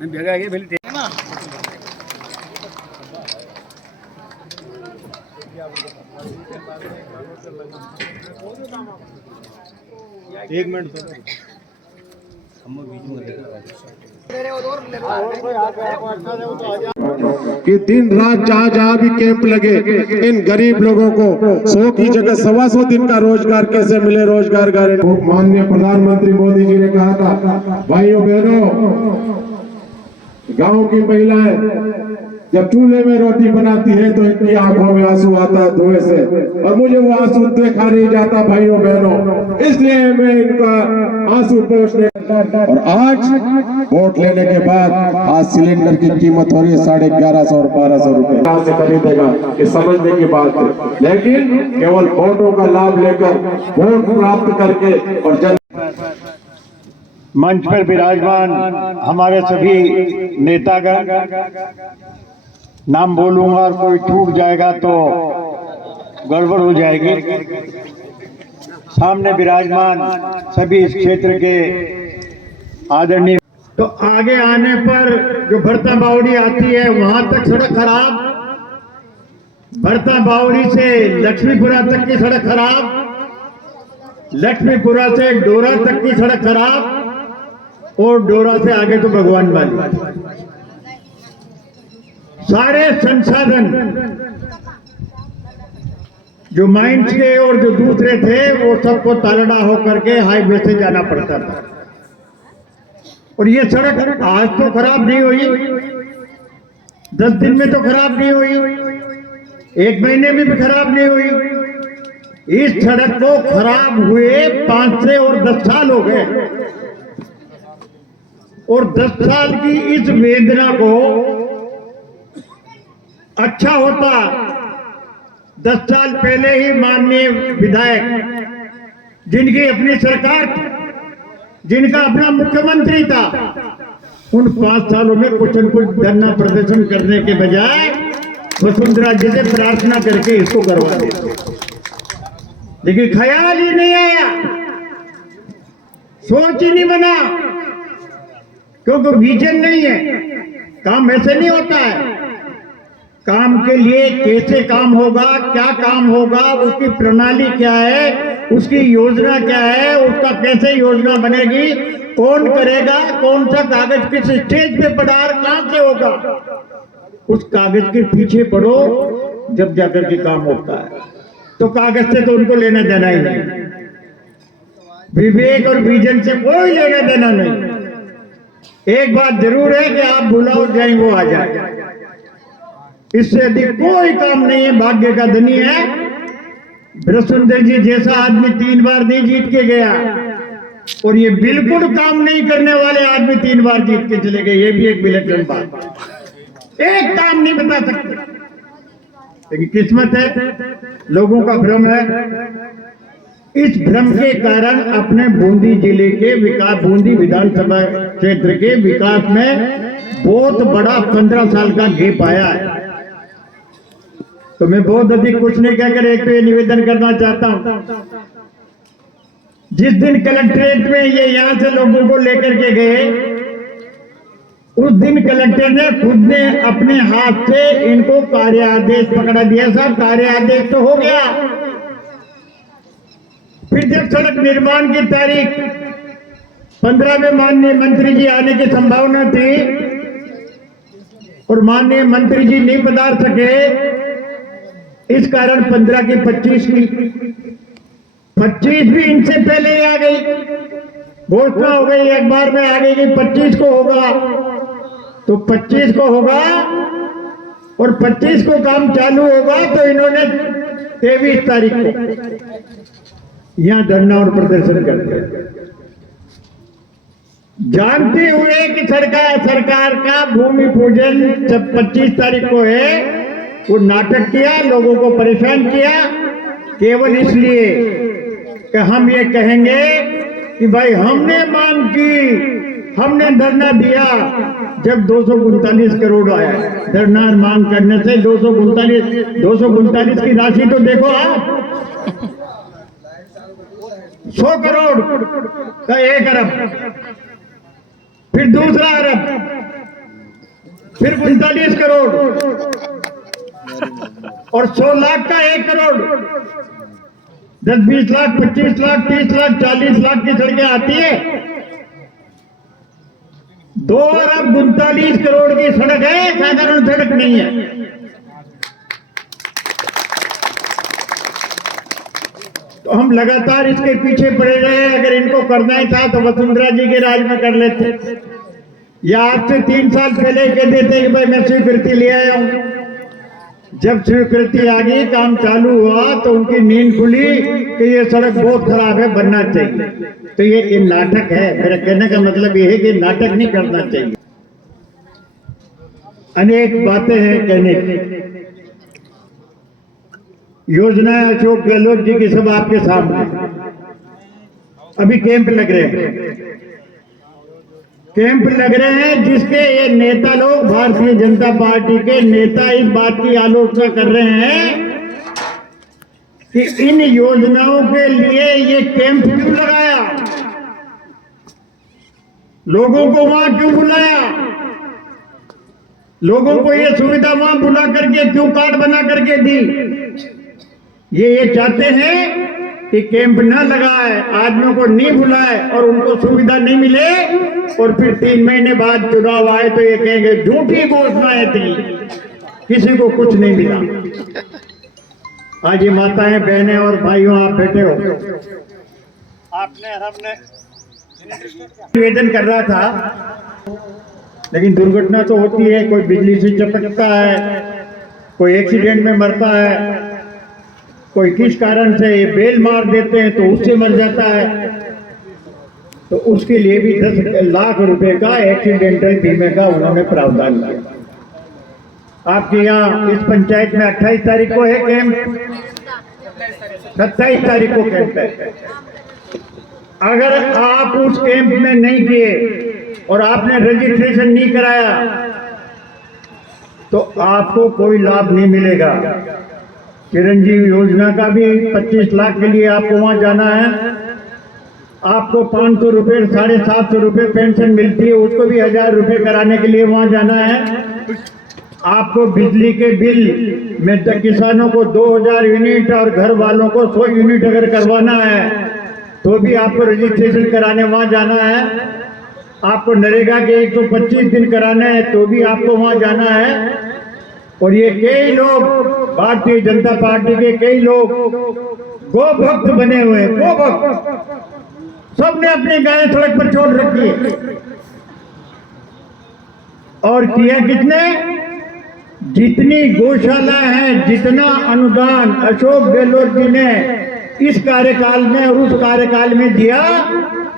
एक मिनट कि दिन रात जहाँ भी कैंप लगे, इन गरीब लोगों को 100 की जगह 125 दिन का रोजगार कैसे मिले, रोजगार गारंटी। माननीय प्रधानमंत्री मोदी जी ने कहा था, भाइयों बहनों, गांव की महिलाएं जब चूल्हे में रोटी बनाती है तो इनकी आंखों में आंसू आता है धुएं से, और मुझे वो आंसू देखा नहीं जाता भाइयों बहनों, इसलिए मैं इनका आंसू पोंछने। और आज वोट लेने के बाद आज सिलेंडर की कीमत हो रही है 1150 और 1200 रुपए। कहां से खरीदेगा, ये समझने की बात है, लेकिन केवल वोटों का लाभ लेकर, वोट प्राप्त करके और जन मंच पर विराजमान हमारे सभी नेतागण, नाम बोलूंगा और कोई छूट जाएगा तो गड़बड़ हो जाएगी। सामने विराजमान सभी इस क्षेत्र के आदरणीय। तो आगे आने पर जो भरता बावड़ी आती है वहां तक सड़क खराब, भरता बावड़ी से लक्ष्मीपुरा तक की सड़क खराब, लक्ष्मीपुरा से डोरा तक की सड़क खराब, और डोरा से आगे तो भगवान वाली। सारे संसाधन जो माइंस के और जो दूसरे थे वो सबको तालड़ा होकर के हाईवे से जाना पड़ता था। और ये सड़क आज तो खराब नहीं हुई, 10 दिन में तो खराब नहीं हुई, 1 महीने में भी खराब नहीं हुई। इस सड़क को खराब हुए 5 से और 10 साल हो गए, और 10 साल की इस वेदना को अच्छा होता 10 साल पहले ही माननीय विधायक, जिनकी अपनी सरकार, जिनका अपना मुख्यमंत्री था, उन 5 सालों में कुछ न कुछ धरना प्रदर्शन करने के बजाय वसुंधरा जी से प्रार्थना करके इसको करवा देते, लेकिन ख्याल ही नहीं आया, सोच ही नहीं बना, क्योंकि विजन नहीं है। काम ऐसे नहीं होता है, काम के लिए कैसे काम होगा, क्या काम होगा, उसकी प्रणाली क्या है, उसकी योजना क्या है, उसका कैसे योजना बनेगी, कौन करेगा, कौन सा कागज किस स्टेज पे पढ़ार कहां से होगा, उस कागज के पीछे पढ़ो, जब जाकर के काम होता है। तो कागज से तो उनको लेना देना ही नहीं, विवेक और विजन से कोई लेना देना नहीं। एक बात जरूर है कि आप बुलाओ जाए वो आ जाए, इससे अधिक कोई काम नहीं है। भाग्य का धनी है वसुंधरा जी जैसा आदमी 3 बार नहीं जीत के गया, और ये बिल्कुल काम नहीं करने वाले आदमी 3 बार जीत के चले गए। ये भी एक विलक्षण बात, एक काम नहीं बता सकते, लेकिन किस्मत है, लोगों का भ्रम है। इस भ्रम के कारण अपने बूंदी जिले के विकास, बूंदी विधानसभा क्षेत्र के विकास में बहुत बड़ा 15 साल का गैप आया है। तो मैं बहुत अधिक कुछ नहीं कहकर एक तो ये निवेदन करना चाहता हूं, जिस दिन कलेक्ट्रेट में ये यहां से लोगों को लेकर के गए, उस दिन कलेक्टर ने खुद ने अपने हाथ से इनको कार्य आदेश पकड़ा दिया। साहब कार्य आदेश तो हो गया, फिर जब सड़क निर्माण की तारीख 15 में माननीय मंत्री जी आने की संभावना थी, और माननीय मंत्री जी नहीं पधार सके, इस कारण 15 की 25 की 25 भी इनसे पहले ही आ गई, घोषणा हो गई, एक बार में आ गई कि 25 को होगा, तो 25 को होगा, और 25 को काम चालू होगा, तो इन्होंने 23 तारीख को यहां धरना और प्रदर्शन कर दिया, जानते हुए कि सरकार का भूमि पूजन 25 तारीख को है। वो नाटक किया, लोगों को परेशान किया, केवल इसलिए कि हम ये कहेंगे कि भाई हमने मांग की, हमने धरना दिया। जब 239 करोड़ आया धरना मांग करने से, 239 की राशि तो देखो आप, 100 करोड़ का 1 अरब, फिर दूसरा अरब, फिर 39 करोड़ और 100 लाख का 1 करोड़, 10-20 लाख, 25 लाख, 30 लाख, 40 लाख की सड़कें आती है। 2 अरब 39 करोड़ की सड़क है, साधारण सड़क नहीं है। तो हम लगातार इसके पीछे पड़े रहे। अगर इनको करना ही था तो वसुंधरा जी के राज में कर लेते, या आज से 3 साल पहले कह देते कि भाई मैं स्वीकृति ले आया हूं। जब स्वीकृति आ गई, काम चालू हुआ तो उनकी नींद खुली कि ये सड़क बहुत खराब है, बनना चाहिए। तो ये नाटक है। मेरा कहने का मतलब ये है कि नाटक नहीं करना चाहिए। अनेक बातें हैं कहने की। योजना अशोक गहलोत जी की सब आपके सामने। अभी कैंप लग रहे हैं, कैंप लग रहे हैं जिसके ये नेता लोग, भारतीय जनता पार्टी के नेता, इस बात की आलोचना कर रहे हैं कि इन योजनाओं के लिए ये कैंप क्यों लगाया, लोगों को वहां क्यों बुलाया, लोगों को ये सुविधा वहां बुला करके क्यों कार्ड बना करके दी। ये चाहते हैं कि कैंप ना लगाए, आदमियों को नहीं बुलाए और उनको सुविधा नहीं मिले, और फिर 3 महीने बाद चुनाव आए तो ये कहेंगे झूठी घोषणाएं थी, किसी को कुछ नहीं मिला। आज ये माताएं, बहनें और भाइयों, आप बैठे हो, हमने निवेदन कर रहा था, लेकिन दुर्घटना तो होती है। कोई बिजली से चपकता है, कोई एक्सीडेंट में मरता है, कोई किस कारण से बेल मार देते हैं तो उससे मर जाता है। तो उसके लिए भी 10 लाख रुपए का एक्सीडेंटल बीमे का उन्होंने प्रावधान किया। आपके यहाँ इस पंचायत में 28 तारीख को है कैंप, 27 तारीख को कैंप है। अगर आप उस कैंप में नहीं किए और आपने रजिस्ट्रेशन नहीं कराया तो आपको कोई लाभ नहीं मिलेगा। चिरंजीवी योजना का भी 25 लाख के लिए आपको वहां जाना है। आपको 500 रुपये, 750 रुपये पेंशन मिलती है, उसको भी 1000 रुपये कराने के लिए वहां जाना है। आपको बिजली के बिल में किसानों को 2000 यूनिट और घर वालों को 100 यूनिट अगर करवाना है तो भी आपको रजिस्ट्रेशन कराने वहां जाना है। आपको नरेगा के 125 दिन कराना है तो भी आपको वहां जाना है। और ये कई लोग, भारतीय जनता पार्टी के कई लोग गो भक्त बने हुए हैं, गो भक्त, सबने अपनी गाय सड़क पर छोड़ रखी है। और किया कितने, जितनी गौशाला है, जितना अनुदान अशोक गहलोत जी ने इस कार्यकाल में और उस कार्यकाल में दिया,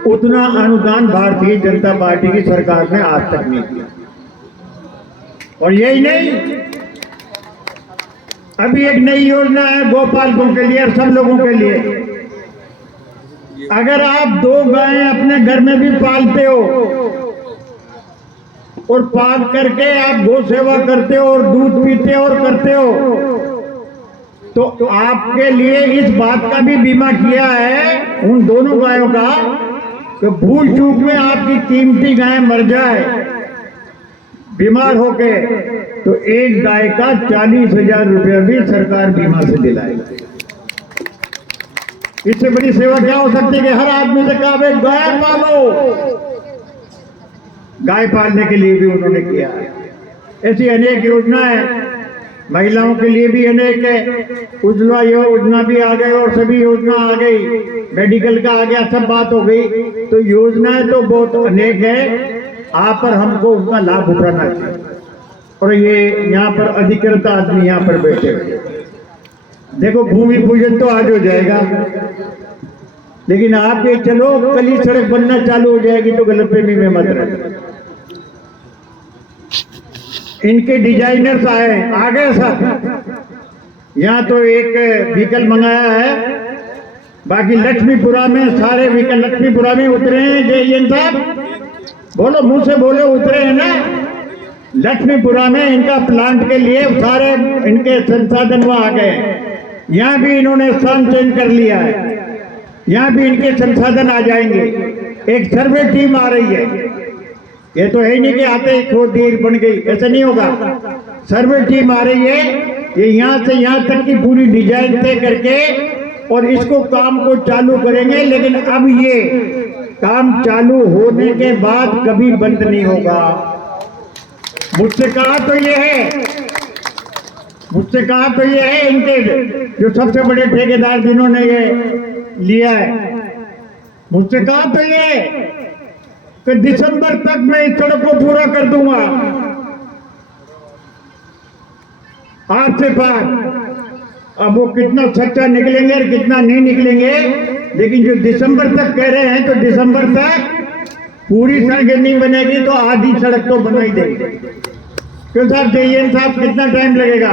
उतना अनुदान भारतीय जनता पार्टी की सरकार ने आज तक नहीं दिया। और यही नहीं, अभी एक नई योजना है गोपालकों के लिए और सब लोगों के लिए। अगर आप 2 गायें अपने घर में भी पालते हो और पाल करके आप गौ सेवा करते हो और दूध पीते और करते हो, तो आपके लिए इस बात का भी बीमा किया है उन दोनों गायों का कि भूल चूक में आपकी कीमती गाय मर जाए बीमार होके तो एक गाय का 40,000 रुपया भी सरकार बीमा से दिलाएगी। इससे बड़ी सेवा क्या हो सकती है कि हर आदमी से कहा भाई गाय पालो। गाय पालने के लिए भी उन्होंने किया है। ऐसी अनेक योजनाएं महिलाओं के लिए भी अनेक है। उज्ज्वला योजना भी आ गई और सभी योजना आ गई, मेडिकल का आ गया, सब बात हो गई। तो योजनाएं तो बहुत अनेक है, आप पर हमको उनका लाभ उठाना चाहिए। और ये यहाँ पर अधिकृत आदमी यहाँ पर बैठे हुए, देखो भूमि पूजन तो आज हो जाएगा, लेकिन आप ये चलो कल ही सड़क बनना चालू हो जाएगी तो गलतफहमी में मत रहे। इनके डिजाइनर्स आ गए सब। यहाँ तो एक व्हीकल मंगाया है, बाकी लक्ष्मीपुरा में सारे व्हीकल लक्ष्मीपुरा में उतरे हैं। जय साहब बोलो, मुंह से बोलो, उतरे हैं ना लक्ष्मीपुरा में। इनका प्लांट के लिए सारे इनके संसाधन वहां आ गए। यहाँ भी इन्होंने स्थान चेंज कर लिया है, यहाँ भी इनके संसाधन आ जाएंगे। एक सर्वे टीम आ रही है, ये तो है ही नहीं कि आते ही खोद दी बन गई, ऐसा नहीं होगा। सर्वे टीम आ रही है, ये यहाँ से यहाँ तक की पूरी डिजाइन तय करके और इसको काम को चालू करेंगे। लेकिन अब ये काम चालू होने के बाद कभी बंद नहीं होगा। मुझसे कहा तो ये है, मुझसे कहा तो ये है, इनके जो सबसे बड़े ठेकेदार जिन्होंने ये लिया है, मुझसे कहा तो ये है कि दिसंबर तक मैं इस सड़क को पूरा कर दूंगा, आज से पार। अब वो कितना सच्चा निकलेंगे और कितना नहीं निकलेंगे, लेकिन जो दिसंबर तक कह रहे हैं तो दिसंबर तक पूरी सड़क नहीं बनेगी तो आधी सड़क तो बना ही देंगे। क्यों साहब, जयन साहब, कितना टाइम लगेगा?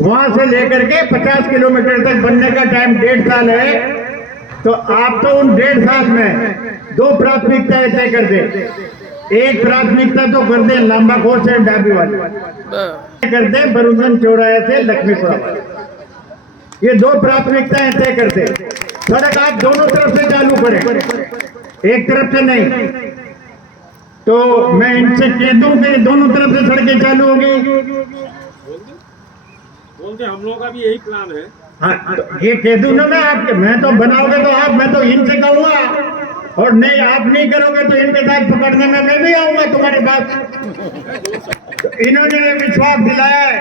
वहां से लेकर के 50 किलोमीटर तक बनने का टाइम 1.5 साल है। तो आप तो उन 1.5 साल में 2 प्राथमिकताएं तय कर दे। एक प्राथमिकता तो कर दे लांबाखोर से डाबी वाली, कर दे बरुंदन चौराहे से लक्ष्मीपुरा वाली, ये 2 प्राथमिकताएं तय कर दे। सड़क आप दोनों तरफ से चालू करें, एक तरफ से नहीं। तो मैं इनसे कह दूं कि दोनों तरफ से सड़कें चालू होगी। बोलते हम लोगों का भी यही प्लान है। हाँ, तो ये कह दूं ना मैं आपके, मैं तो बनाओगे तो आप, मैं तो इनसे कहूंगा, और नहीं आप नहीं करोगे तो इनके साथ पकड़ने में मैं भी आऊंगा तुम्हारे पास। तो इन्होंने विश्वास दिलाया है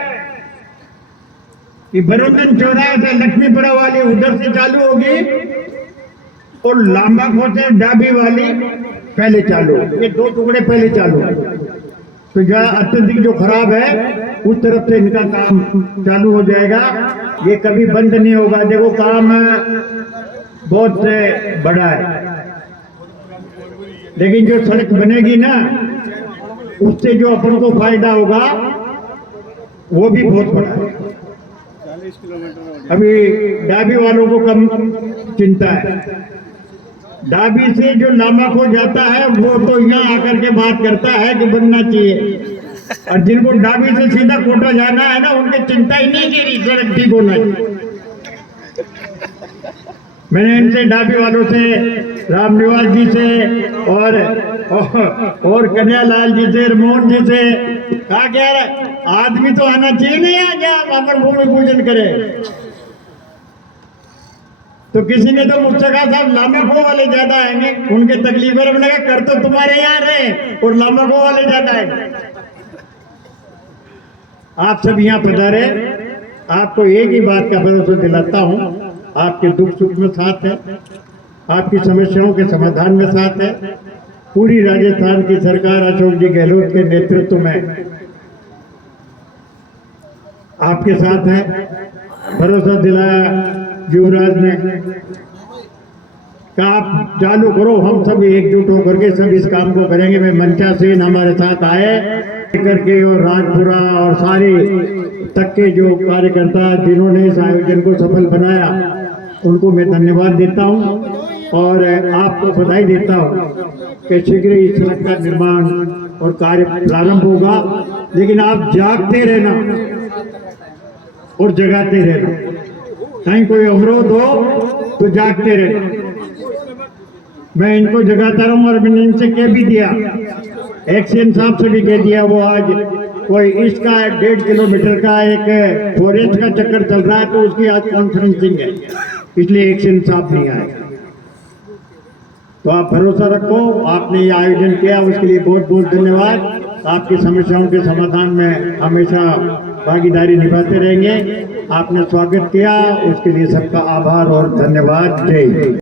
कि बरुंदन चौराहे से लक्ष्मीपुरा वाली उधर से चालू होगी और लांबाखोर से डाबी वाली पहले चालू, ये 2 टुकड़े पहले चालू। तो जहाँ अत्यधिक जो खराब है उस तरफ से इनका काम चालू हो जाएगा, ये कभी बंद नहीं होगा। देखो काम बहुत बड़ा है, लेकिन जो सड़क बनेगी ना उससे जो अपन को फायदा होगा वो भी बहुत बड़ा है। 40 किलोमीटर अभी डाबी वालों को कम चिंता है, डाबी से जो लांबाखोर जाता है वो तो यहाँ आकर के बात करता है कि बनना चाहिए, और जिनको डाबी से सीधा कोटा जाना है ना उनकी चिंता ही नहीं कि सड़क ठीक होना चाहिए। मैंने इनसे डाबी वालों से, रामनिवास जी से और कन्हैयालाल जी से, मोहन जी से कहा क्या आदमी तो आना चाहिए नहीं आ गया बाबर भूमि पूजन करे। तो किसी ने तो मुझसे कहा साहब लांबाखोर वाले ज्यादा आएंगे, उनके तकलीफ में लगा कर तो तुम्हारे यहाँ रहे और लांबाखोर वाले ज्यादा आएंगे। आप सब यहाँ पधारे, आपको एक ही बात का भरोसा दिलाता हूँ, आपके दुख सुख में साथ है, आपकी समस्याओं के समाधान में साथ है। पूरी राजस्थान की सरकार अशोक जी गहलोत के नेतृत्व में आपके साथ है। भरोसा दिलाया युवराज ने, कहा आप चालू करो, हम सब एकजुट होकर के सब इस काम को करेंगे। मैं मंचा सेन हमारे साथ आए करके और राजपुरा और सारे तक के जो कार्यकर्ता जिन्होंने इस आयोजन को सफल बनाया उनको मैं धन्यवाद देता हूं और आपको बधाई देता हूं कि शीघ्र ही इस सड़क का निर्माण और कार्य प्रारंभ होगा। लेकिन आप जागते रहना और जगाते रहना, कहीं कोई अवरोध हो तो जागते रहना। मैं इनको जगाता रहूं और मैंने इनसे कह भी दिया, एक्शन साहब से भी कह दिया, वो आज कोई इसका 1.5 किलोमीटर का एक फॉरेस्ट का चक्कर चल रहा है तो उसकी आज कॉन्फ्रेंसिंग है, इसलिए एक्शन साहब नहीं आए। तो आप भरोसा रखो, आपने ये आयोजन किया उसके लिए बहुत बहुत धन्यवाद। आपकी समस्याओं के समाधान में हमेशा भागीदारी निभाते रहेंगे। आपने स्वागत किया उसके लिए सबका आभार और धन्यवाद। जय हिंद।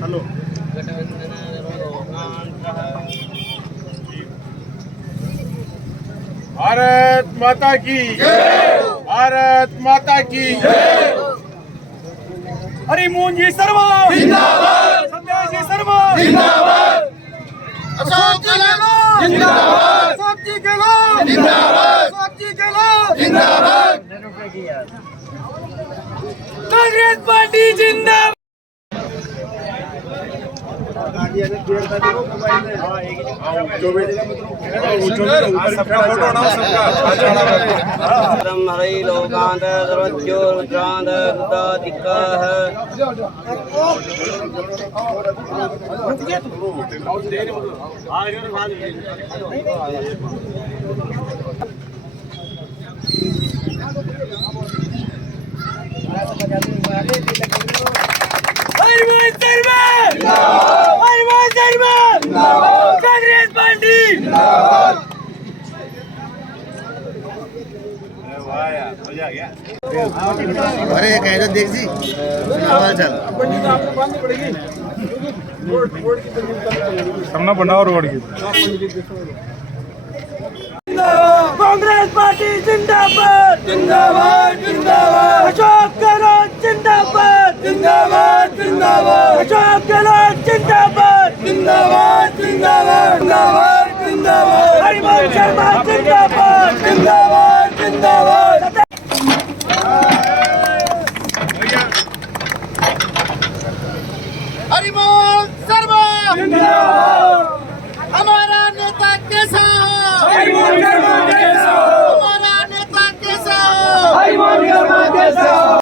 हेलो भारत माता की जय, भारत माता की जय। हरिमोहन जी सर्व जिंदाबाद, संजय जी सर्व जिंदाबाद। जिंदाबाद साक्षी गहलोत जिंदाबाद साक्षी गहलोत जिंदाबाद कांग्रेस पार्टी जिंदाबाद हरि लोकांत सर्वज्ञो रुद्रांत रुद्रादिक्कः कांग्रेस पार्टी अरे कह दो देख जी हाल चाल कांग्रेस पार्टी जिंदाबाद जिंदाबाद जिंदाबाद अशोक गहलोत जिंदाबाद जिंदाबाद जिंदाबाद अशोक गहलोत जिंदाबाद जिंदाबाद जिंदाबाद जिंदाबाद जिंदाबाद हरिवंश शर्मा जिंदाबाद जिंदाबाद जिंदाबाद हरिवंश शर्मा जिंदाबाद हमारा नेता कैसा हो हरिवंश शर्मा कैसा हो हमारा नेता कैसा हो हरिवंश शर्मा कैसा हो